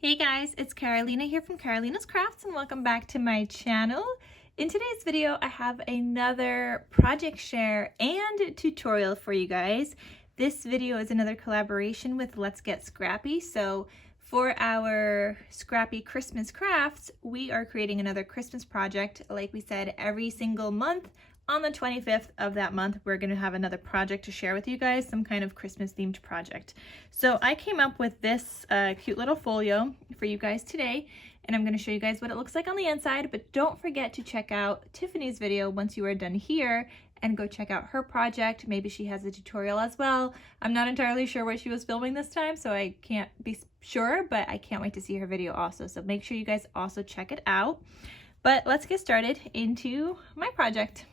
Hey guys, it's Carolina here from KarolinasKrafts and welcome back to my channel. In today's video, I have another project share and tutorial for you guys. This video is another collaboration with Let's Get Scrappy. So for our Scrappy Christmas crafts, we are creating another Christmas project. Like we said, every single month on the 25th of that month, we're going to have another project to share with you guys, some kind of Christmas themed project. So I came up with this cute little folio for you guys today, and I'm going to show you guys what it looks like on the inside, but don't forget to check out Tiffany's video once you are done here and go check out her project. Maybe she has a tutorial as well. I'm not entirely sure what she was filming this time, so I can't be sure, but I can't wait to see her video also. So make sure you guys also check it out. But let's get started into my project.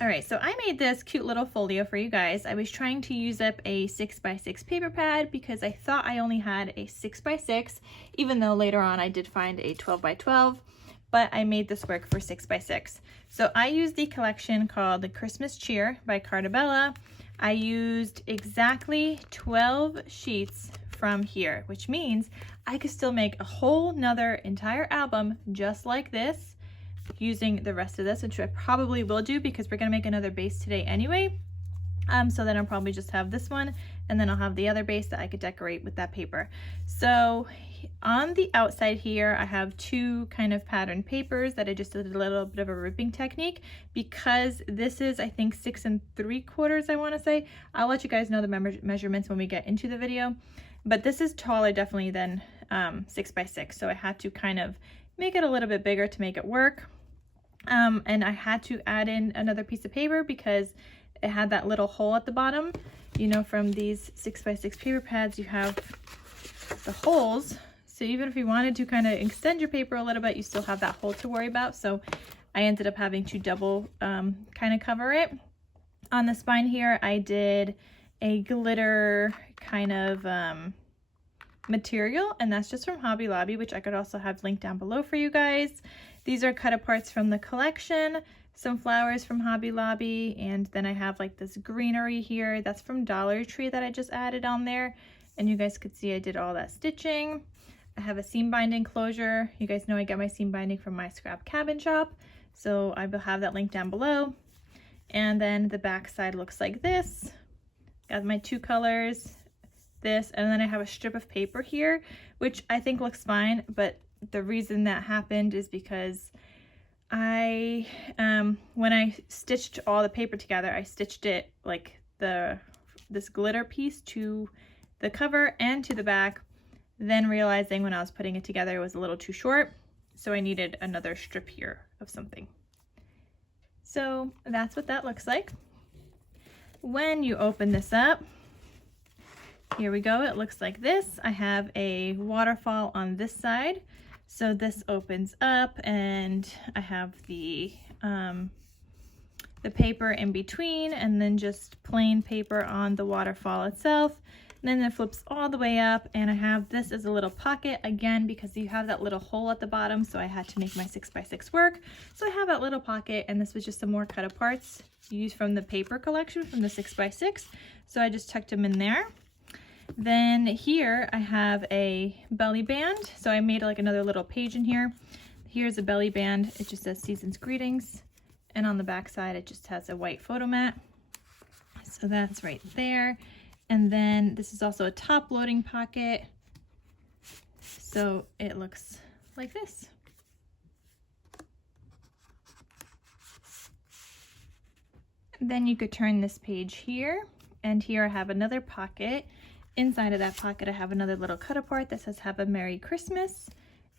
All right, so I made this cute little folio for you guys. I was trying to use up a 6x6 paper pad because I thought I only had a 6x6, even though later on I did find a 12x12, but I made this work for 6x6. So I used the collection called the Christmas Cheer by Carta Bella. I used exactly 12 sheets from here, which means I could still make a whole nother entire album just like this, using the rest of this, which I probably will do because we're going to make another base today anyway. So then I'll probably just have this one, and then I'll have the other base that I could decorate with that paper. So on the outside here, I have two kind of patterned papers that I just did a little bit of a ripping technique because this is, I think, 6 3/4, I want to say. I'll let you guys know the measurements when we get into the video, but this is taller definitely than 6x6. So I had to kind of make it a little bit bigger to make it work. And I had to add in another piece of paper because it had that little hole at the bottom. You know, from these 6x6 paper pads, you have the holes. So even if you wanted to kind of extend your paper a little bit, you still have that hole to worry about. So I ended up having to double kind of cover it. On the spine here, I did a glitter kind of material, and that's just from Hobby Lobby, which I could also have linked down below for you guys. These are cut aparts from the collection, some flowers from Hobby Lobby, and then I have like this greenery here that's from Dollar Tree that I just added on there, and you guys could see I did all that stitching. I have a seam binding closure. You guys know I get my seam binding from my scrap cabin shop, so I will have that link down below. And then the back side looks like this. Got my two colors, this, and then I have a strip of paper here, which I think looks fine, but the reason that happened is because I when I stitched all the paper together, I stitched it like this glitter piece to the cover and to the back, then realizing when I was putting it together it was a little too short, so I needed another strip here of something. So that's what that looks like. When you open this up, here we go. It looks like this. I have a waterfall on this side. So this opens up and I have the paper in between, and then just plain paper on the waterfall itself. And then it flips all the way up, and I have this as a little pocket again because you have that little hole at the bottom, so I had to make my 6x6 work. So I have that little pocket, and this was just some more cut aparts used from the paper collection from the 6x6. So I just tucked them in there. Then here I have a belly band. So I made like another little page in here. Here's a belly band. It just says Season's Greetings. And on the back side, it just has a white photo mat. So that's right there. And then this is also a top loading pocket. So it looks like this. And then you could turn this page here. And here I have another pocket. Inside of that pocket, I have another little cut apart that says "Have a Merry Christmas."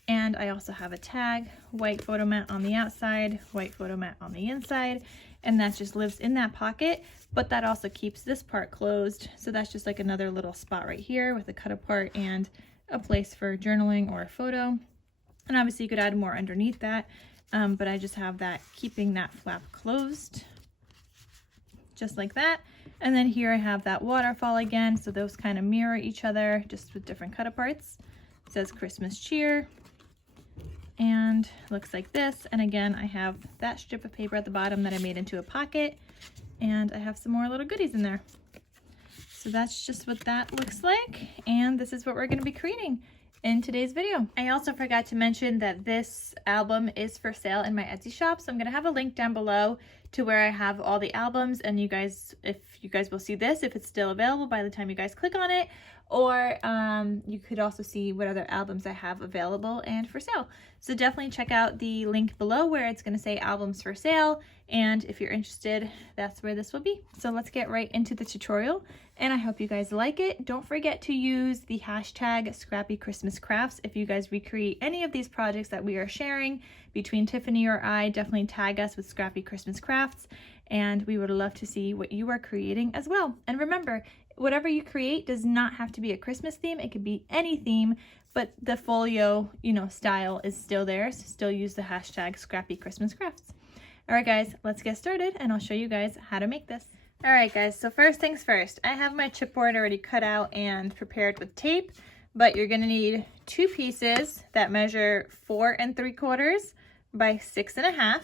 And I also have a tag, white photo mat on the outside, white photo mat on the inside. And that just lives in that pocket, but that also keeps this part closed. So that's just like another little spot right here with a cut apart and a place for journaling or a photo. And obviously you could add more underneath that, but I just have that keeping that flap closed, just like that. And then here I have that waterfall again, so those kind of mirror each other, just with different cut aparts. It says Christmas Cheer. and looks like this. And again, I have that strip of paper at the bottom that I made into a pocket, and I have some more little goodies in there. So that's just what that looks like, and this is what we're going to be creating in today's video. I also forgot to mention that this album is for sale in my Etsy shop, so I'm going to have a link down below to where I have all the albums, and you guys, if you guys will see this, if it's still available by the time you guys click on it, or you could also see what other albums I have available and for sale. So definitely check out the link below where it's going to say albums for sale, and if you're interested, that's where this will be. So let's get right into the tutorial, and I hope you guys like it. Don't forget to use the hashtag Scrappy Christmas Crafts if you guys recreate any of these projects that we are sharing between Tiffany or I. Definitely tag us with Scrappy Christmas Crafts, and we would love to see what you are creating as well. And remember, whatever you create does not have to be a Christmas theme. It could be any theme, but the folio, style is still there. So still use the hashtag Scrappy Christmas Crafts. All right, guys, let's get started, and I'll show you guys how to make this. All right, guys, so first things first, I have my chipboard already cut out and prepared with tape, but you're gonna need 2 pieces that measure 4 3/4 by 6 1/2.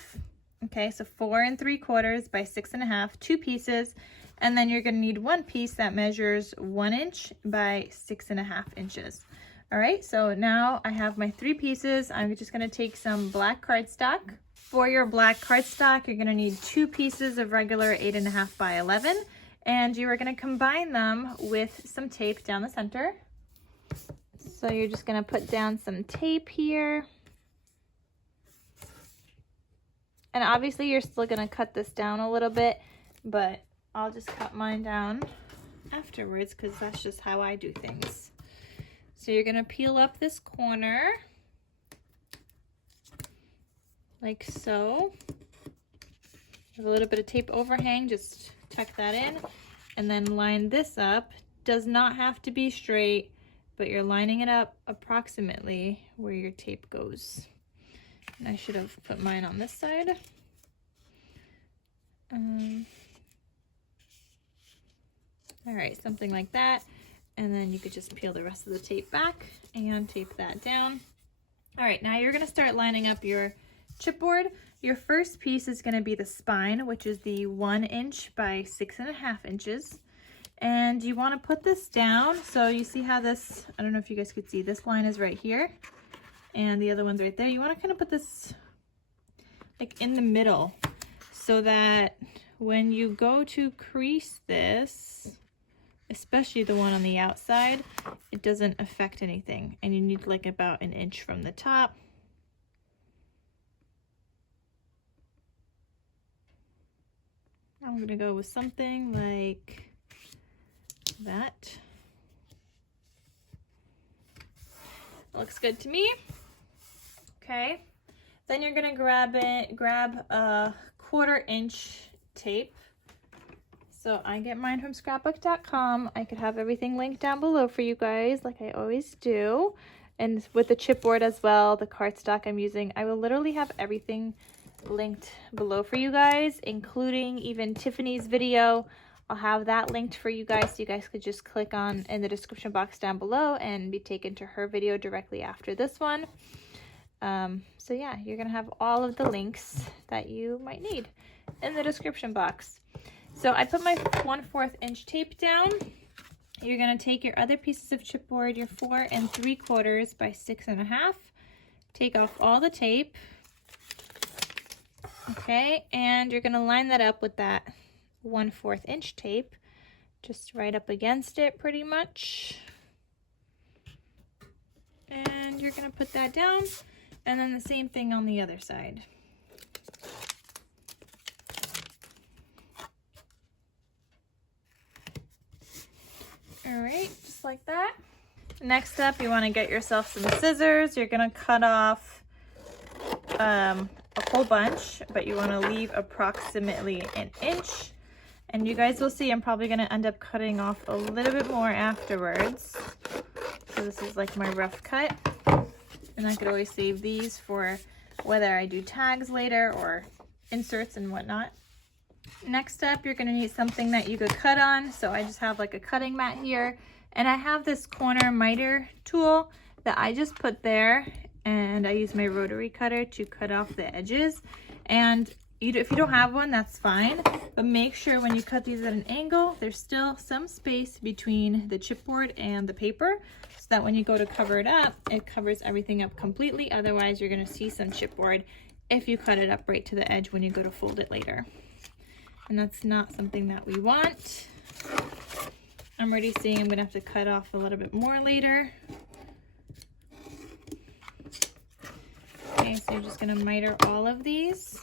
Okay, so 4 3/4 by 6 1/2, 2 pieces. And then you're going to need 1 piece that measures 1 inch by 6 1/2 inches. All right, so now I have my 3 pieces. I'm just going to take some black cardstock. For your black cardstock, you're going to need 2 pieces of regular 8 1/2 by 11. And you are going to combine them with some tape down the center. So you're just going to put down some tape here. And obviously you're still going to cut this down a little bit, but I'll just cut mine down afterwards because that's just how I do things. So you're going to peel up this corner like so. With a little bit of tape overhang, just tuck that in and then line this up. Does not have to be straight, but you're lining it up approximately where your tape goes. And I should have put mine on this side. All right, something like that. And then you could just peel the rest of the tape back and tape that down. All right, now you're gonna start lining up your chipboard. Your first piece is gonna be the spine, which is the 1 inch by 6 1/2 inches. And you wanna put this down. So you see how this, I don't know if you guys could see, this line is right here and the other one's right there. You wanna kind of put this like in the middle so that when you go to crease this, especially the one on the outside, it doesn't affect anything. And you need like about 1 inch from the top. I'm gonna go with something like that. Looks good to me. Okay, then you're gonna grab a 1/4 inch tape. So I get mine from scrapbook.com. I could have everything linked down below for you guys like I always do. And with the chipboard as well, the cardstock I'm using, I will literally have everything linked below for you guys, including even Tiffany's video. I'll have that linked for you guys, so you guys could just click on in the description box down below and be taken to her video directly after this one. So yeah, you're gonna have all of the links that you might need in the description box. So I put my 1/4 inch tape down. You're gonna take your other pieces of chipboard, your 4 3/4 by 6 1/2. Take off all the tape. Okay, and you're gonna line that up with that 1/4 inch tape, just right up against it pretty much. And you're gonna put that down, and then the same thing on the other side. All right, just like that. Next up, you want to get yourself some scissors. You're going to cut off a whole bunch, but you want to leave approximately 1 inch. And you guys will see I'm probably going to end up cutting off a little bit more afterwards. So this is like my rough cut. And I could always save these for whether I do tags later or inserts and whatnot. Next up, you're going to need something that you could cut on. So I just have like a cutting mat here. And I have this corner miter tool that I just put there. and I use my rotary cutter to cut off the edges. And if you don't have one, that's fine, but make sure when you cut these at an angle, there's still some space between the chipboard and the paper, so that when you go to cover it up, it covers everything up completely. Otherwise, you're going to see some chipboard if you cut it up right to the edge when you go to fold it later. And that's not something that we want. I'm already seeing I'm going to have to cut off a little bit more later. Okay, so you're just going to miter all of these.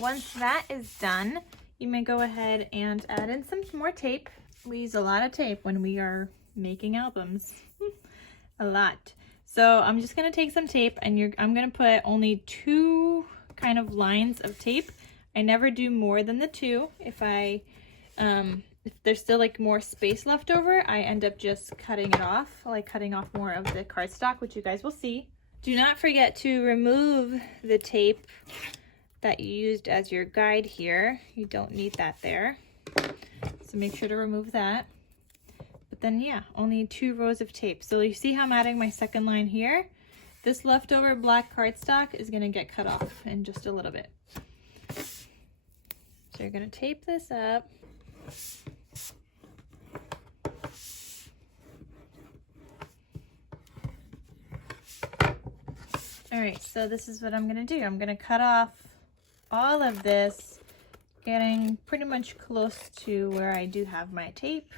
Once that is done, you may go ahead and add in some more tape. We use a lot of tape when we are making albums. A lot. So I'm just going to take some tape, and I'm going to put only 2 kind of lines of tape. I never do more than the 2. If there's still like more space left over, I end up just cutting it off, like cutting off more of the cardstock, which you guys will see. Do not forget to remove the tape that you used as your guide here. You don't need that there. So make sure to remove that. But then yeah, only 2 rows of tape. So you see how I'm adding my second line here? This leftover black cardstock is gonna get cut off in just a little bit. So you're gonna tape this up. All right, so this is what I'm gonna do. I'm gonna cut off all of this, getting pretty much close to where I do have my tape.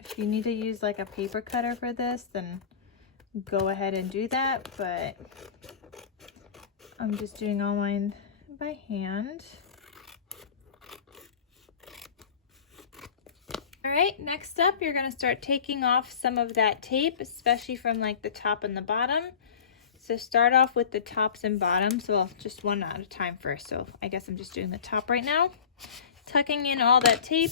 If you need to use like a paper cutter for this, then go ahead and do that, but I'm just doing all mine by hand. All right, next up, you're gonna start taking off some of that tape, especially from like the top and the bottom. So start off with the tops and bottoms. Well, just one at a time first. So I guess I'm just doing the top right now. Tucking in all that tape,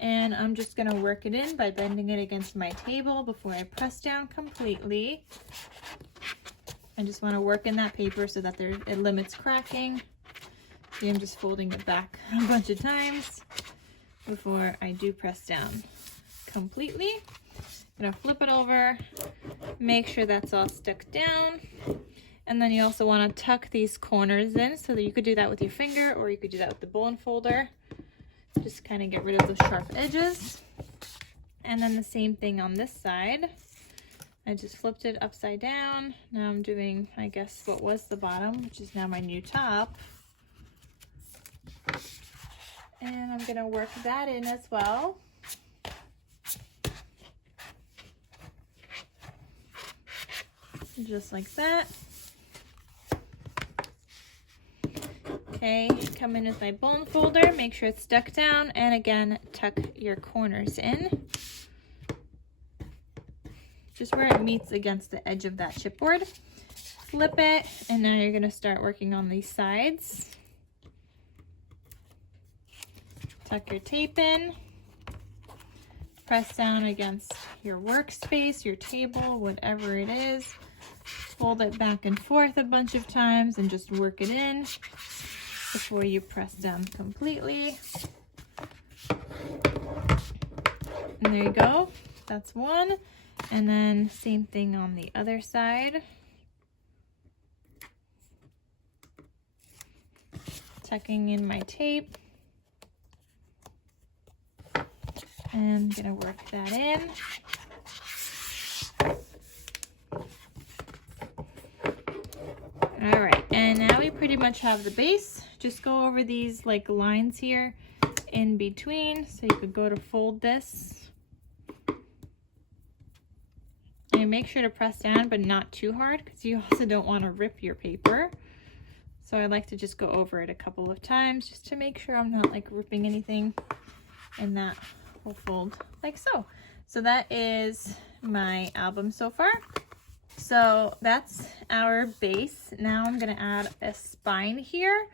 and I'm just gonna work it in by bending it against my table before I press down completely. I just wanna work in that paper so that it limits cracking. See, I'm just folding it back a bunch of times before I do press down completely. I'm gonna flip it over, make sure that's all stuck down. And then you also wanna tuck these corners in, so that you could do that with your finger or you could do that with the bone folder. Just kind of get rid of those sharp edges. And then the same thing on this side. I just flipped it upside down. Now I'm doing, I guess, what was the bottom, which is now my new top. And I'm gonna work that in as well. Just like that. Okay, come in with my bone folder, make sure it's stuck down, and again, tuck your corners in. Just where it meets against the edge of that chipboard. Flip it, and now you're gonna start working on these sides. Tuck your tape in. Press down against your workspace, your table, whatever it is. Fold it back and forth a bunch of times and just work it in before you press down completely. And there you go, that's one. And then same thing on the other side. Tucking in my tape. And I'm gonna work that in. All right, and now we pretty much have the base. Just go over these like lines here in between, so you could go to fold this. And make sure to press down, but not too hard, because you also don't want to rip your paper. So I like to just go over it a couple of times just to make sure I'm not like ripping anything in that whole fold, like so. So that is my album so far. So that's our base. Now I'm gonna add a spine here.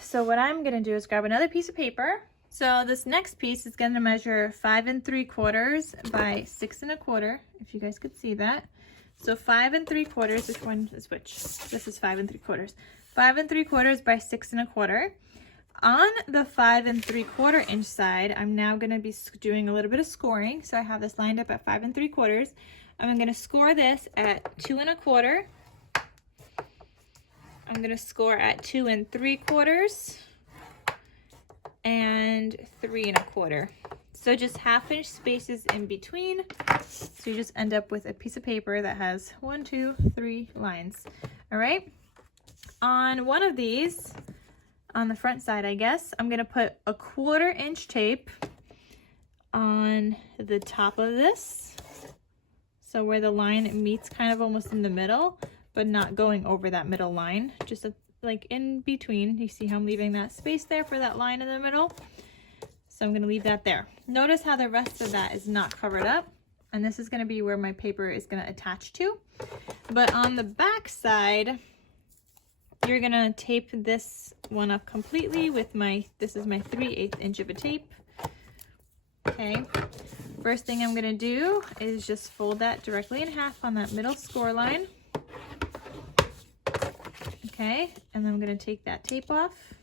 So what I'm gonna do is grab another piece of paper. So this next piece is gonna measure 5 3/4 by 6 1/4, if you guys could see that. So 5 3/4, which one is which? This is 5 3/4. 5 3/4 by 6 1/4. On the 5 3/4 inch side, I'm now going to be doing a little bit of scoring. So I have this lined up at 5 3/4. I'm going to score this at 2 1/4. I'm going to score at 2 3/4 and 3 1/4. So just 1/2 inch spaces in between. So you just end up with a piece of paper that has 1, 2, 3 lines. All right. On one of these, on the front side, I guess, I'm going to put a 1/4 inch tape on the top of this. So where the line meets kind of almost in the middle, but not going over that middle line, just like in between. You see how I'm leaving that space there for that line in the middle? So I'm going to leave that there. Notice how the rest of that is not covered up. And this is going to be where my paper is going to attach to. But on the back side, you're going to tape this one up completely with this is my 3/8 inch of a tape. Okay. First thing I'm going to do is just fold that directly in half on that middle score line. Okay. And then I'm going to take that tape off.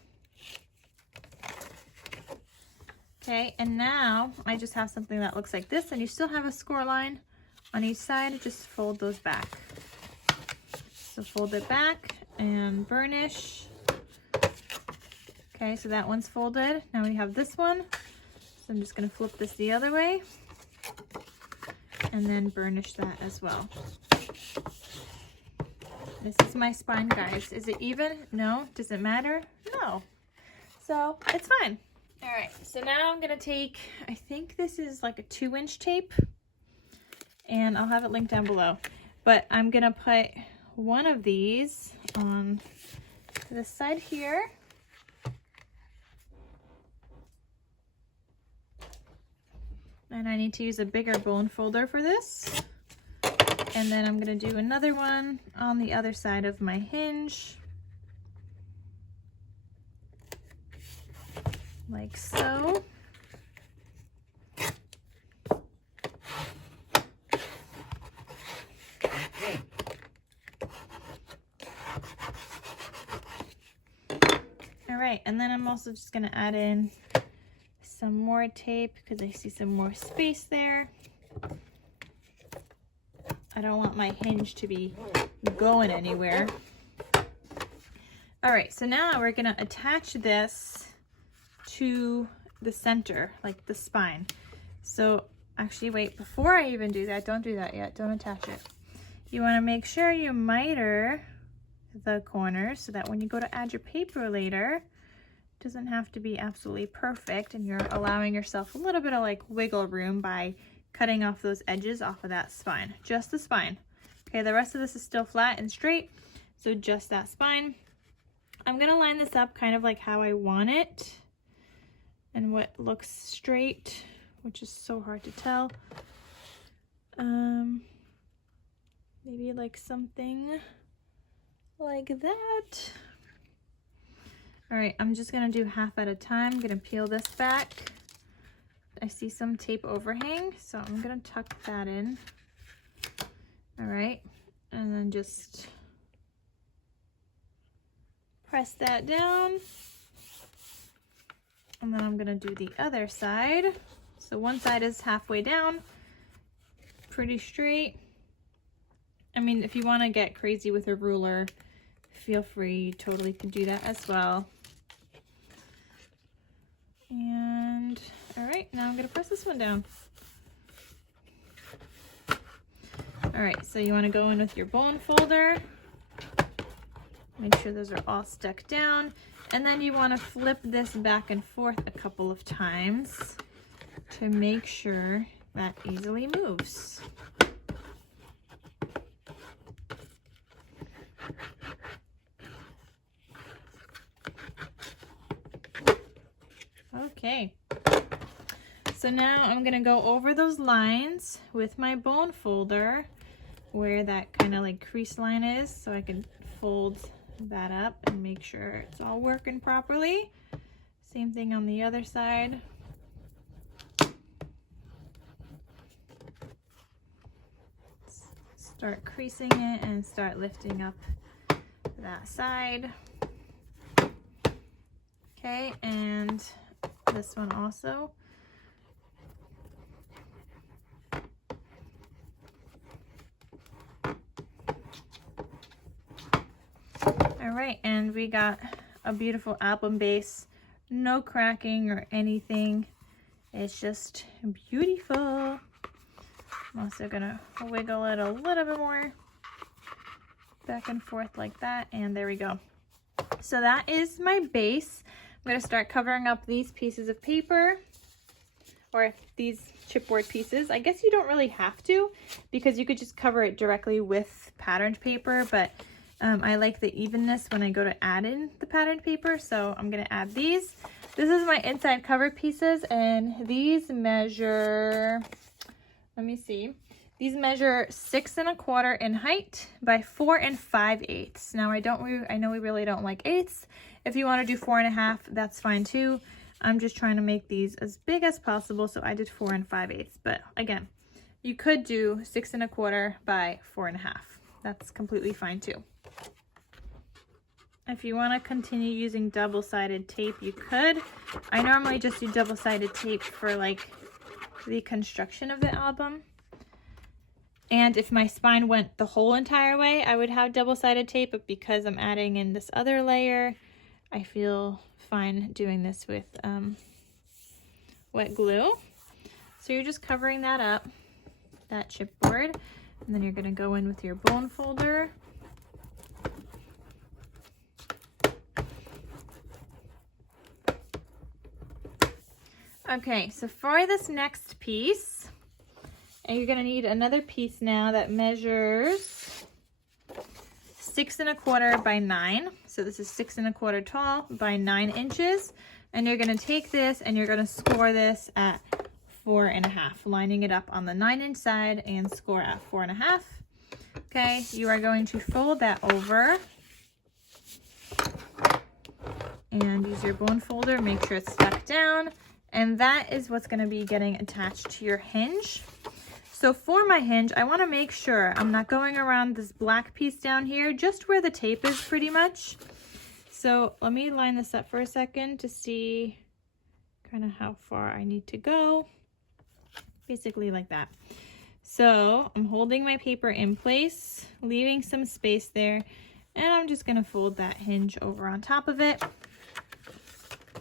Okay, and now I just have something that looks like this, and you still have a score line on each side. Just fold those back. So fold it back and burnish. Okay, so that one's folded. Now we have this one. So I'm just going to flip this the other way and then burnish that as well. This is my spine, guys. Is it even? No. Does it matter? No. So it's fine. All right, so now I'm gonna take, I think this is like a 2-inch tape, and I'll have it linked down below, but I'm gonna put one of these on this side here. And I need to use a bigger bone folder for this. And then I'm gonna do another one on the other side of my hinge. Like so. All right, and then I'm also just gonna add in some more tape because I see some more space there. I don't want my hinge to be going anywhere. All right, so now we're gonna attach this to the center, like the spine. So actually, wait, before I even do that, don't do that yet. Don't attach it. You want to make sure you miter the corners so that when you go to add your paper later, it doesn't have to be absolutely perfect, and you're allowing yourself a little bit of like wiggle room by cutting off those edges off of that spine. Just the spine. Okay, the rest of this is still flat and straight, so just that spine. I'm gonna line this up kind of like how I want it and what looks straight, which is so hard to tell. Maybe like something like that. All right, I'm just gonna do half at a time. I'm gonna peel this back. I see some tape overhang, so I'm gonna tuck that in. All right, and then just press that down. And then I'm gonna do the other side. So one side is halfway down, pretty straight. I mean, if you wanna get crazy with a ruler, feel free, you totally can do that as well. And, all right, now I'm gonna press this one down. All right, so you wanna go in with your bone folder. Make sure those are all stuck down. And then you want to flip this back and forth a couple of times to make sure that easily moves. Okay. So now I'm going to go over those lines with my bone folder where that kind of like crease line is, so I can fold that up and make sure it's all working properly. Same thing on the other side. Start creasing it and start lifting up that side. Okay, and this one also. All right, and we got a beautiful album base. No cracking or anything. It's just beautiful. I'm also gonna wiggle it a little bit more back and forth like that, and there we go. So that is my base. I'm gonna start covering up these pieces of paper, or these chipboard pieces. I guess you don't really have to, because you could just cover it directly with patterned paper, but I like the evenness when I go to add in the patterned paper, so I'm gonna add these. This is my inside cover pieces, and these measure, let me see, these measure 6 1/4 in height by 4 5/8. Now I know we really don't like eighths. If you want to do 4 1/2, that's fine too. I'm just trying to make these as big as possible, so I did 4 5/8. But again, you could do 6 1/4 by 4 1/2. That's completely fine too. If you want to continue using double-sided tape, you could. I normally just do double-sided tape for like the construction of the album. And if my spine went the whole entire way, I would have double-sided tape, but because I'm adding in this other layer, I feel fine doing this with wet glue. So you're just covering that up, that chipboard, and then you're going to go in with your bone folder. Okay, so for this next piece, and you're gonna need another piece now that measures 6 1/4 by 9. So this is 6 1/4 tall by 9 inches. And you're gonna take this and you're gonna score this at 4 1/2, lining it up on the 9-inch side and score at 4 1/2. Okay, you are going to fold that over and use your bone folder, make sure it's stuck down. And that is what's going to be getting attached to your hinge. So for my hinge, I want to make sure I'm not going around this black piece down here, just where the tape is pretty much. So let me line this up for a second to see kind of how far I need to go. Basically like that. So I'm holding my paper in place, leaving some space there, and I'm just going to fold that hinge over on top of it.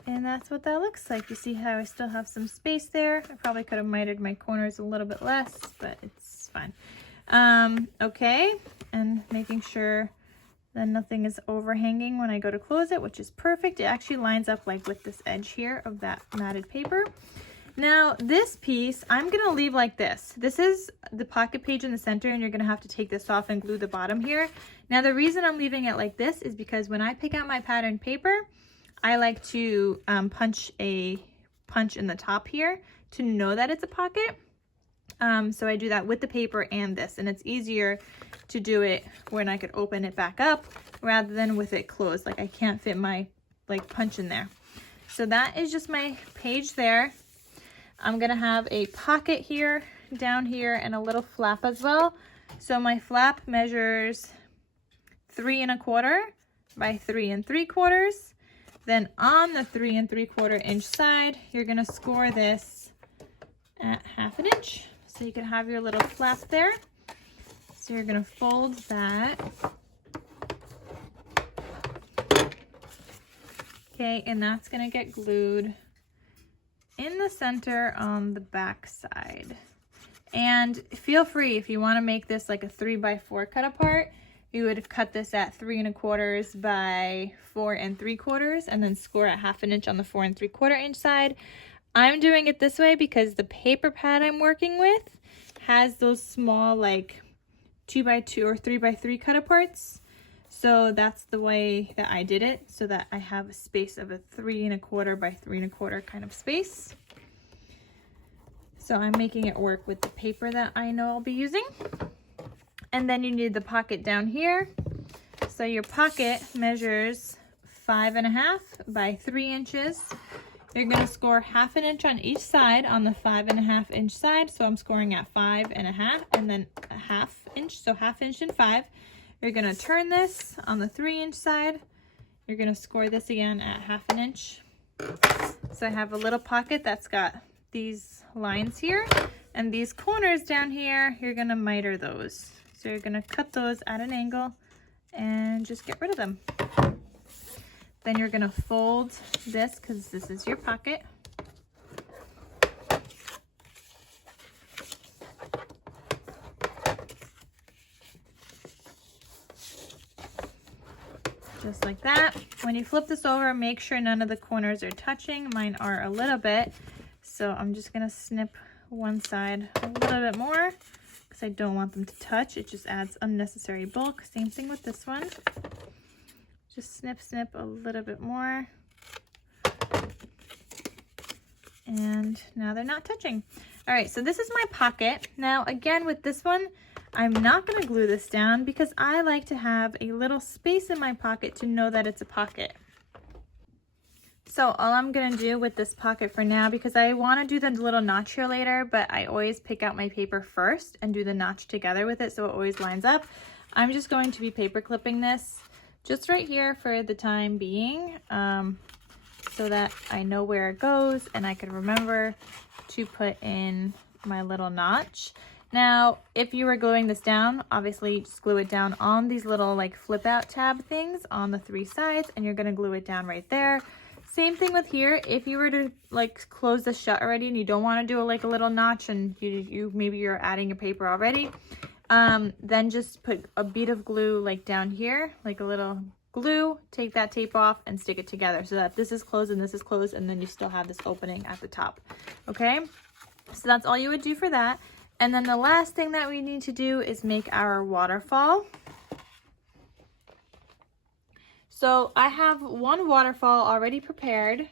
And that's what that looks like. You see how I still have some space there. I probably could have mitered my corners a little bit less, but it's fine. Okay, and making sure that nothing is overhanging when I go to close it, which is perfect. It actually lines up like with this edge here of that matted paper. Now this piece, I'm gonna leave like this. This is the pocket page in the center, and you're gonna have to take this off and glue the bottom here. Now the reason I'm leaving it like this is because when I pick out my patterned paper, I like to punch a punch in the top here to know that it's a pocket. So I do that with the paper and this, and it's easier to do it when I could open it back up rather than with it closed. Like I can't fit my punch in there. So that is just my page there. I'm gonna have a pocket here, down here, and a little flap as well. So my flap measures 3 1/4 by 3 3/4. Then on the 3 3/4 inch side, you're gonna score this at 1/2 inch. So you can have your little flap there. So you're gonna fold that. Okay, and that's gonna get glued in the center on the back side. And feel free, if you wanna make this like a 3 by 4 cut apart, you would have cut this at 3 1/4 by 4 3/4 and then score at 1/2 inch on the 4 3/4 inch side. I'm doing it this way because the paper pad I'm working with has those small like 2 by 2 or 3 by 3 cut aparts. So that's the way that I did it, so that I have a space of a 3 1/4 by 3 1/4 kind of space. So I'm making it work with the paper that I know I'll be using. And then you need the pocket down here. So your pocket measures 5 1/2 by 3 inches. You're gonna score 1/2 inch on each side on the 5 1/2 inch side. So I'm scoring at 5 1/2 and then a 1/2 inch, so 1/2 inch and 5. You're gonna turn this on the 3 inch side. You're gonna score this again at 1/2 inch So I have a little pocket that's got these lines here, and these corners down here, you're gonna miter those. So you're gonna cut those at an angle and just get rid of them. Then you're gonna fold this, because this is your pocket. Just like that. When you flip this over, make sure none of the corners are touching. Mine are a little bit. So I'm just gonna snip one side a little bit more because I don't want them to touch. It just adds unnecessary bulk. Same thing with this one. Just snip, snip a little bit more. And now they're not touching. All right, so this is my pocket. Now again, with this one, I'm not gonna glue this down because I like to have a little space in my pocket to know that it's a pocket. So all I'm gonna do with this pocket for now, because I wanna do the little notch here later, but I always pick out my paper first and do the notch together with it so it always lines up. I'm just going to be paper clipping this just right here for the time being, so that I know where it goes and I can remember to put in my little notch. Now, if you were gluing this down, obviously just glue it down on these little like flip out tab things on the 3 sides, and you're gonna glue it down right there. Same thing with here. If you were to like close this shut already and you don't want to do like a little notch, and you maybe you're adding your paper already, then just put a bead of glue like down here, like a little glue, take that tape off and stick it together so that this is closed and this is closed, and then you still have this opening at the top. Okay, so that's all you would do for that. And then the last thing that we need to do is make our waterfall. So I have one waterfall already prepared,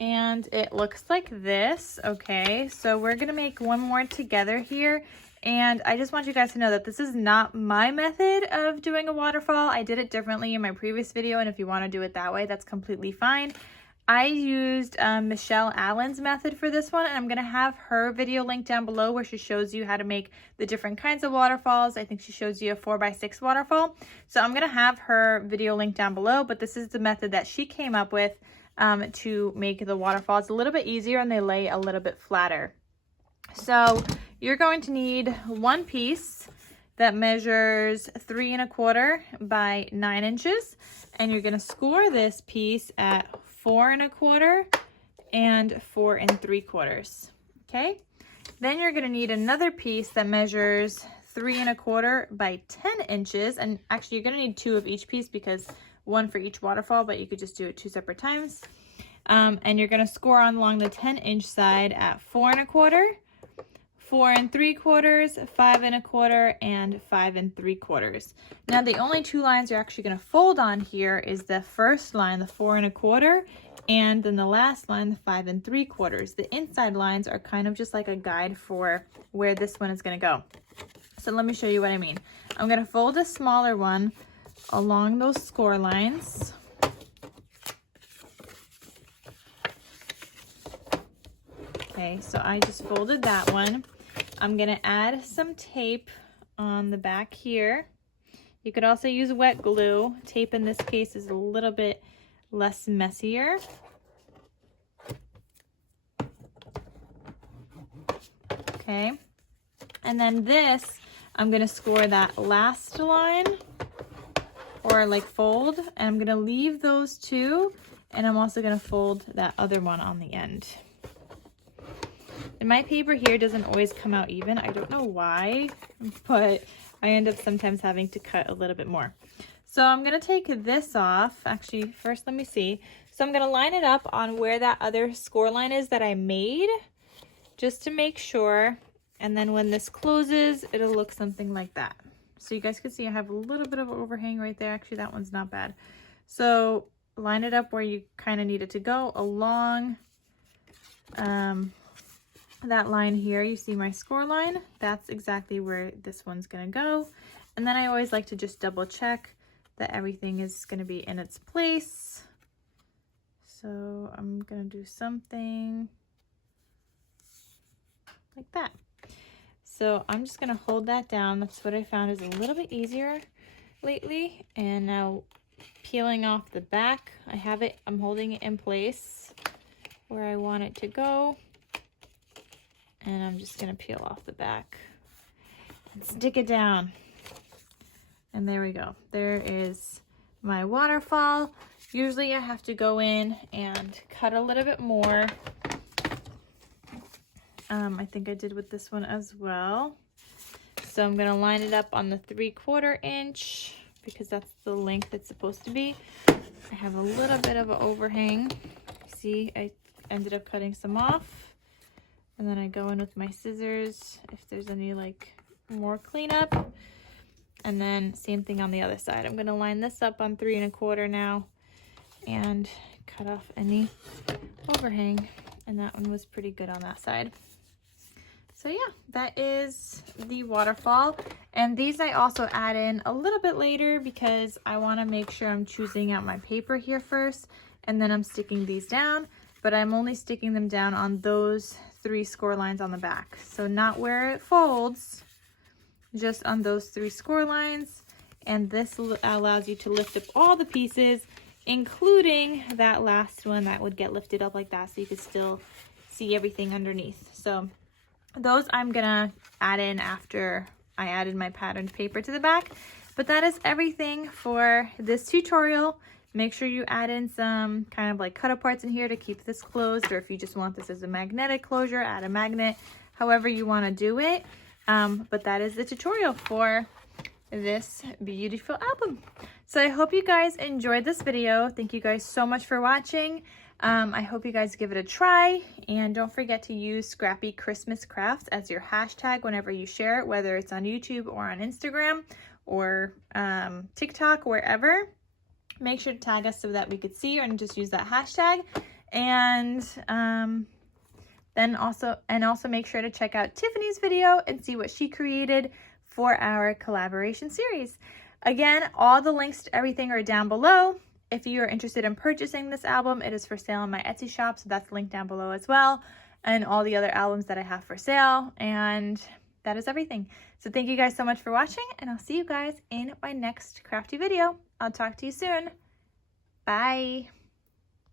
and it looks like this. Okay, so we're gonna make one more together here. And I just want you guys to know that this is not my method of doing a waterfall. I did it differently in my previous video, and if you want to do it that way, that's completely fine. I used Michelle Allen's method for this one, and I'm going to have her video linked down below where she shows you how to make the different kinds of waterfalls. I think she shows you a 4x6 waterfall. So I'm going to have her video linked down below, but this is the method that she came up with to make the waterfalls a little bit easier, and they lay a little bit flatter. So you're going to need one piece that measures 3 1/4 by 9 inches, and you're going to score this piece at 4 1/4 and 4 3/4. Okay, then you're going to need another piece that measures 3 1/4 by 10 inches, and actually you're going to need 2 of each piece because one for each waterfall, but you could just do it 2 separate times. And you're going to score on along the 10-inch side at 4 1/4, 4 3/4, 5 1/4, and 5 3/4. Now the only 2 lines you're actually going to fold on here is the first line, the 4 1/4, and then the last line, the 5 3/4. The inside lines are kind of just like a guide for where this one is going to go. So let me show you what I mean. I'm going to fold a smaller one along those score lines. Okay, so I just folded that one. I'm going to add some tape on the back here. You could also use wet glue. Tape in this case is a little bit less messier. Okay, and then this, I'm going to score that last line, or like fold, and I'm going to leave those 2, and I'm also going to fold that other one on the end. And my paper here doesn't always come out even. I don't know why, but I end up sometimes having to cut a little bit more. So I'm going to take this off. Actually, first let me see. So I'm going to line it up on where that other score line is that I made, just to make sure. And then when this closes, it'll look something like that. So you guys can see I have a little bit of overhang right there. Actually, that one's not bad. So line it up where you kind of need it to go along that line here. You see my score line, that's exactly where this one's going to go. And then I always like to just double check that everything is going to be in its place. So I'm going to do something like that. So I'm just going to hold that down. That's what I found is a little bit easier lately. And now peeling off the back. I'm holding it in place where I want it to go. And I'm just gonna peel off the back and stick it down. And there we go. There is my waterfall. Usually I have to go in and cut a little bit more. I think I did with this one as well. So I'm gonna line it up on the 3/4 inch because that's the length it's supposed to be. I have a little bit of an overhang. See, I ended up cutting some off. And then I go in with my scissors if there's any like more cleanup. And then same thing on the other side. I'm gonna line this up on 3 1/4 now and cut off any overhang. And that one was pretty good on that side. So yeah, that is the waterfall. And these I also add in a little bit later because I want to make sure I'm choosing out my paper here first, and then I'm sticking these down, but I'm only sticking them down on those 3 score lines on the back. So not where it folds, just on those 3 score lines. And this allows you to lift up all the pieces, including that last one that would get lifted up like that so you could still see everything underneath. So those I'm gonna add in after I added my patterned paper to the back. But that is everything for this tutorial. Make sure you add in some kind of like cut parts in here to keep this closed, or if you just want this as a magnetic closure, add a magnet, however you want to do it. But that is the tutorial for this beautiful album. So I hope you guys enjoyed this video. Thank you guys so much for watching. I hope you guys give it a try, and don't forget to use Scrappy Christmas Crafts as your hashtag whenever you share it, whether it's on YouTube or on Instagram or TikTok, wherever. Make sure to tag us so that we could see, and just use that hashtag. And then also make sure to check out Tiffany's video and see what she created for our collaboration series. Again, all the links to everything are down below. If you are interested in purchasing this album, it is for sale on my Etsy shop, so that's linked down below as well, and all the other albums that I have for sale. And that is everything. So thank you guys so much for watching, and I'll see you guys in my next crafty video. I'll talk to you soon. Bye.